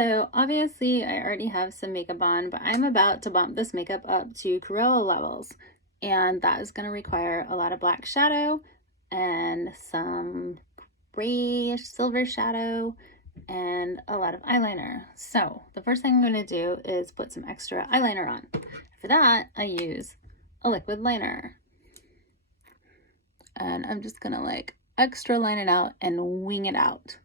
So obviously I already have some makeup on, but I'm about to bump this makeup up to Cruella levels. And that is going to require a lot of black shadow and some grayish silver shadow and a lot of eyeliner. So the first thing I'm going to do is put some extra eyeliner on. For that, I use a liquid liner. And I'm just going to like extra line it out and wing it out.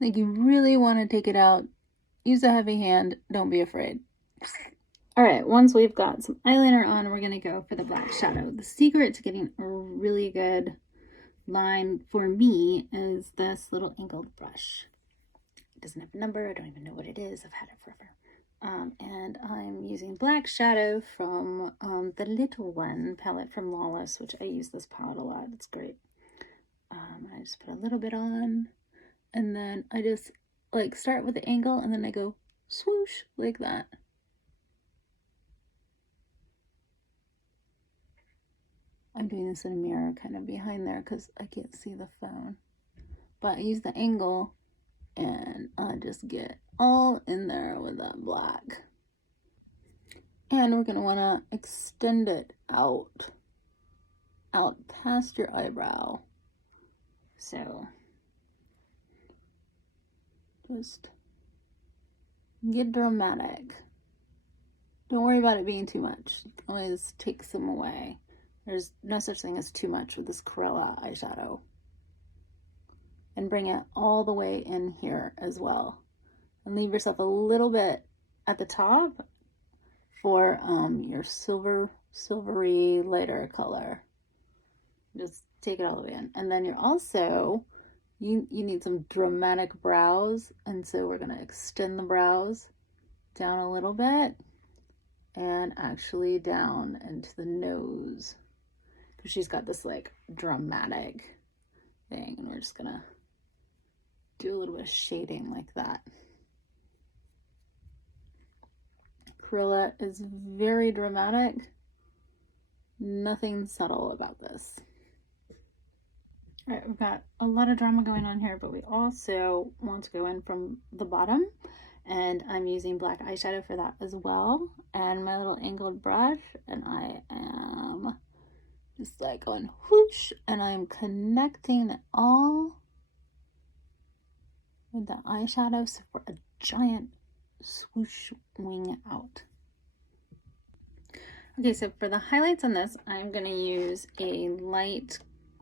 Like you really want to take it out. Use a heavy hand. Don't be afraid. All right, once we've got some eyeliner on, we're going to go for the black shadow. The secret to getting a really good line for me is this little angled brush. It doesn't have a number. I don't even know what it is. I've had it forever. And I'm using black shadow from the Little One palette from Lawless, which I use this palette a lot. It's great. I just put a little bit on, and then I just like start with the angle, and then I go swoosh like that. I'm doing this in a mirror kind of behind there because I can't see the phone. But I use the angle and I just get all in there with that black. And we're going to want to extend it out past your eyebrow. So just get dramatic. Don't worry about it being too much. Always take some away. There's no such thing as too much with this Cruella eyeshadow. And bring it all the way in here as well. And leave yourself a little bit at the top for your silvery lighter color. Just take it all the way in. And then you're also, you need some dramatic brows. And so we're going to extend the brows down a little bit and actually down into the nose. Because she's got this like dramatic thing. And we're just going to do a little bit of shading like that. Cruella is very dramatic. Nothing subtle about this. All right, we've got a lot of drama going on here, but we also want to go in from the bottom, and I'm using black eyeshadow for that as well, and my little angled brush, and I am just like going whoosh, and I'm connecting it all with the eyeshadow for a giant swoosh wing out. Okay, so for the highlights on this, I'm going to use a light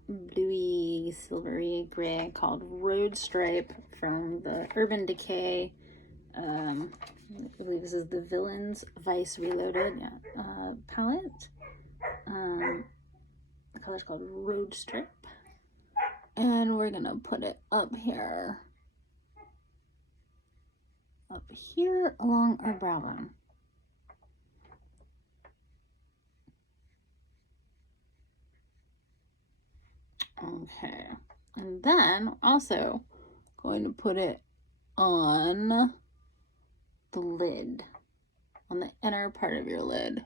bluey silvery gray called Road Stripe from the Urban Decay. I believe this is the Villains Vice Reloaded palette. The color's called Road Stripe. And we're going to put it up here along our brow bone. Okay, and then also going to put it on the lid, on the inner part of your lid.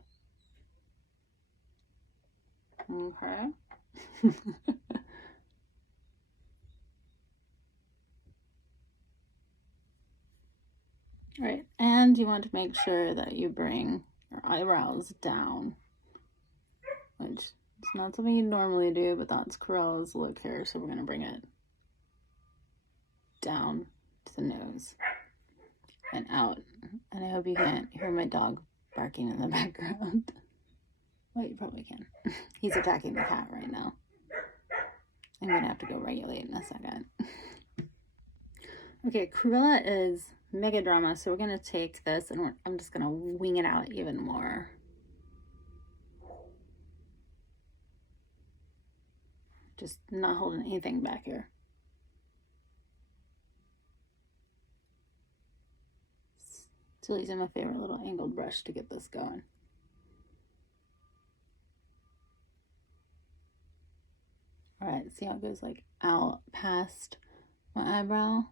Okay. All right, and you want to make sure that you bring your eyebrows down, which it's not something you normally do, but that's Cruella's look here, so we're going to bring it down to the nose and out. And I hope you can't hear my dog barking in the background. Well, you probably can. He's attacking the cat right now. I'm going to have to go regulate in a second. Okay, Cruella is mega drama, so we're going to take this and I'm just going to wing it out even more. Just not holding anything back here. Still using my favorite little angled brush to get this going. All right, see how it goes like out past my eyebrow?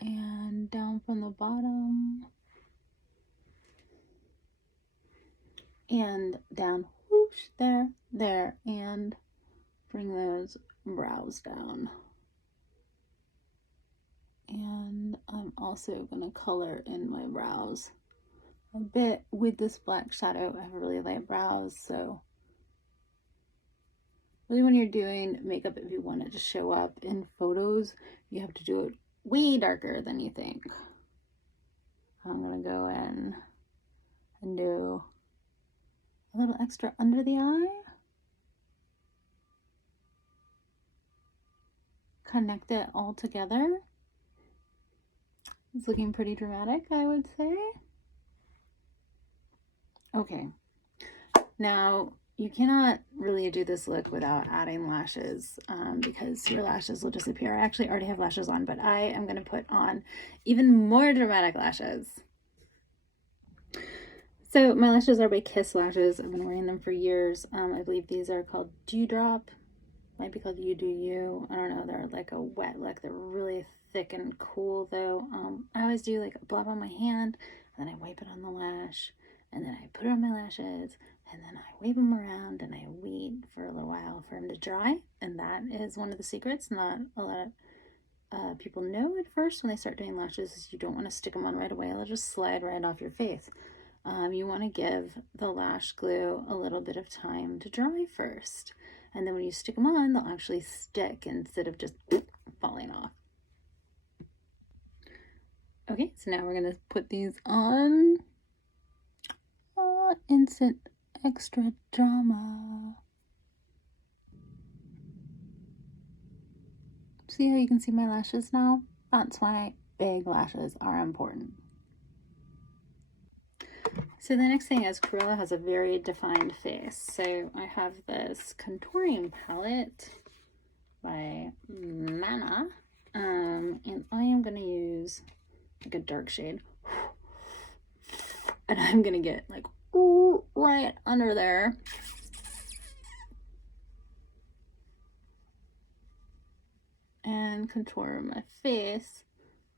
And down from the bottom. And down whoosh, there, and bring those brows down. And I'm also going to color in my brows a bit with this black shadow. I have really light brows, so really when you're doing makeup, if you want it to show up in photos, you have to do it way darker than you think. I'm going to go in and do a little extra under the eye. Connect it all together. It's looking pretty dramatic, I would say. Okay. Now, you cannot really do this look without adding lashes because your lashes will disappear. I actually already have lashes on, but I am going to put on even more dramatic lashes. So my lashes are by Kiss Lashes. I've been wearing them for years. I believe these are called Dewdrop. Might be called You Do You. I don't know. They're like a wet look. They're really thick and cool though. I always do like a blob on my hand, and then I wipe it on the lash, and then I put it on my lashes, and then I wave them around, and I wait for a little while for them to dry. And that is one of the secrets. Not a lot of people know at first when they start doing lashes is you don't want to stick them on right away. They'll just slide right off your face. You want to give the lash glue a little bit of time to dry first. And then when you stick them on, they'll actually stick instead of just falling off. Okay, so now we're going to put these on. Instant extra drama. See how you can see my lashes now? That's why big lashes are important. So the next thing is Cruella has a very defined face. So I have this contouring palette by Mana. And I am going to use like a dark shade. And I'm going to get like right under there. And contour my face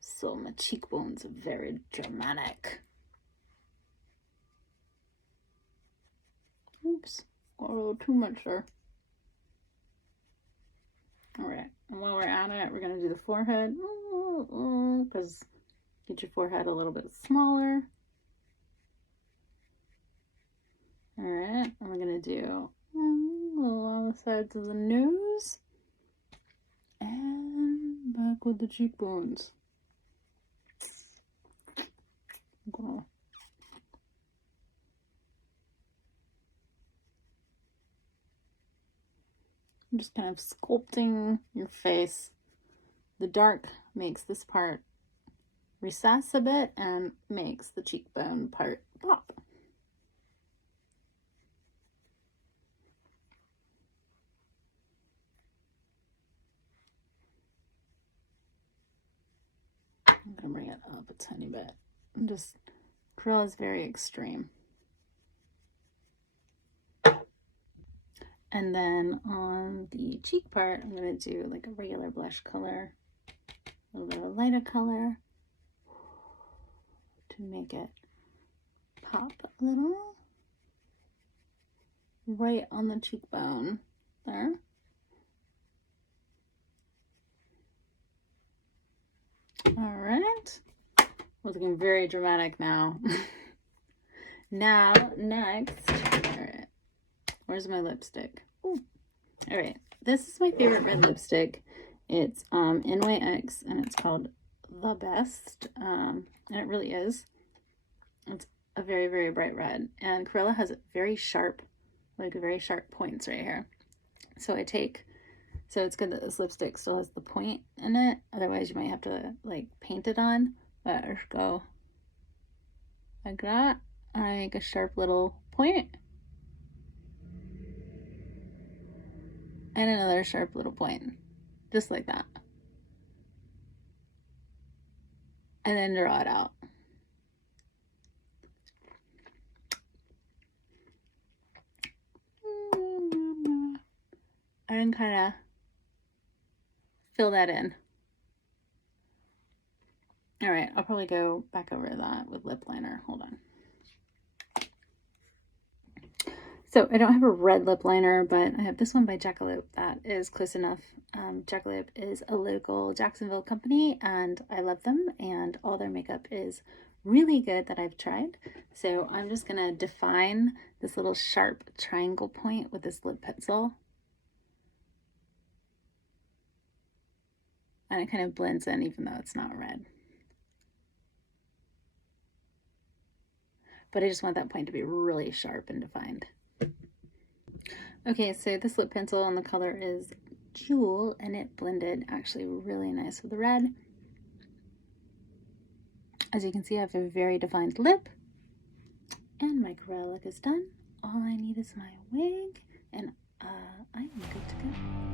so my cheekbones are very dramatic. Oops, got a little too much there. Alright, and while we're at it, we're going to do the forehead. Because get your forehead a little bit smaller. Alright, and we're going to do a little on the sides of the nose. And back with the cheekbones. Okay. I'm just kind of sculpting your face. The dark makes this part recess a bit and makes the cheekbone part pop. I'm gonna bring it up a tiny bit. Cruella is very extreme. And then on the cheek part, I'm going to do like a regular blush color, a little bit of a lighter color to make it pop a little. Right on the cheekbone there. All right. We're looking very dramatic now. Now, next, all right. Where's my lipstick? Ooh. All right, this is my favorite red lipstick. It's NYX, and it's called The Best, and it really is. It's a very, very bright red, and Cruella has very sharp, like very sharp points right here. So it's good that this lipstick still has the point in it. Otherwise, you might have to like paint it on. But let's go like that. I make a sharp little point. And another sharp little point, just like that. And then draw it out. And kind of fill that in. All right, I'll probably go back over that with lip liner. Hold on. So I don't have a red lip liner, but I have this one by Jackalope that is close enough. Jackalope is a local Jacksonville company, and I love them, and all their makeup is really good that I've tried. So I'm just gonna define this little sharp triangle point with this lip pencil. And it kind of blends in even though it's not red. But I just want that point to be really sharp and defined. Okay, so this lip pencil and the color is Jewel, and it blended actually really nice with the red. As you can see, I have a very defined lip, and my Cruella look is done. All I need is my wig, and I'm good to go.